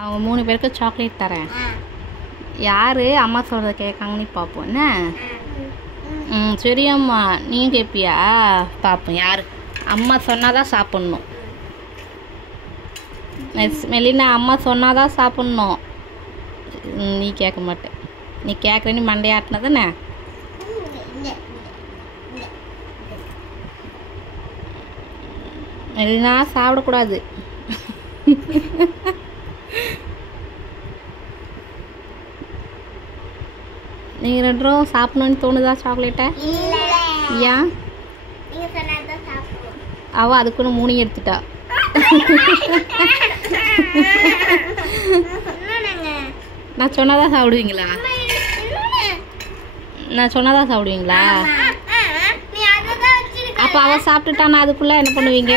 அவங்க 3 பேருக்கு சாக்லேட் தரேன். யார் அம்மா சொல்கிறத கேட்காங்கன்னு பார்ப்போம். என்ன? சரியம்மா, நீங்கள் கேட்பியா? பார்ப்போம் யார் அம்மா சொன்னாதான் சாப்பிட்ணும். மெலினா, அம்மா சொன்னாதான் சாப்பிட்ணும். நீ கேட்க மாட்டேன். நீ கேட்குறேன்னு மண்டையாட்டின தானே? மெலினா சாப்பிடக்கூடாது. நீங்கள் 2 பேரும் சாப்பிடணுன்னு தோணுதா சாக்லேட்டை? ஏன்? அவள் அதுக்குன்னு 3 எடுத்துட்டா. நான் சொன்னாதான் சாப்பிடுவீங்களா? நான் சொன்னாதான் சாப்பிடுவீங்களா? அப்போ அவள் சாப்பிட்டுட்டா நான் அதுக்குள்ளே என்ன பண்ணுவீங்க?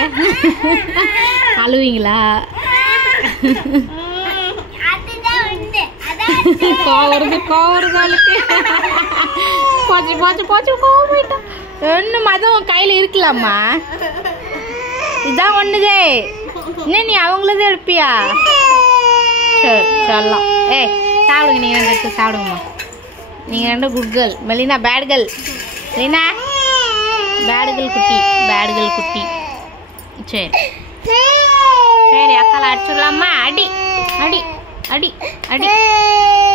அழுவீங்களா? கோவருது அவளுக்கு. போச்சு கோவம் போயிட்டான். ஒன்றும் மதம் கையில் இருக்கலாமா? இதான் ஒன்றுதே. என்ன நீ அவங்களதே எடுப்பியா? சரி சொல்லலாம். சாப்பிடுங்க. நீங்கள் 2 எடுத்து சாப்பிடுங்கம்மா. நீங்கள் 2 good girl. Melina bad girl. Melina bad girl குட்டி. சரி அக்கால அடிச்சுடலாமா? அடி அடி அடி அடி.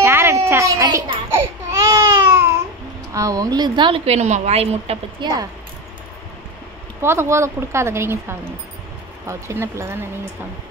யார் அடிச்சா? அடி. உங்களுக்கு தான் அவளுக்கு வேணுமா? வாய் முட்டை பற்றியா? போதும் கொடுக்காதங்க. நீங்கள் சாப்பிடுங்க. அவள் சின்ன பிள்ளை தானே. நீங்கள் சாப்பிடுங்க.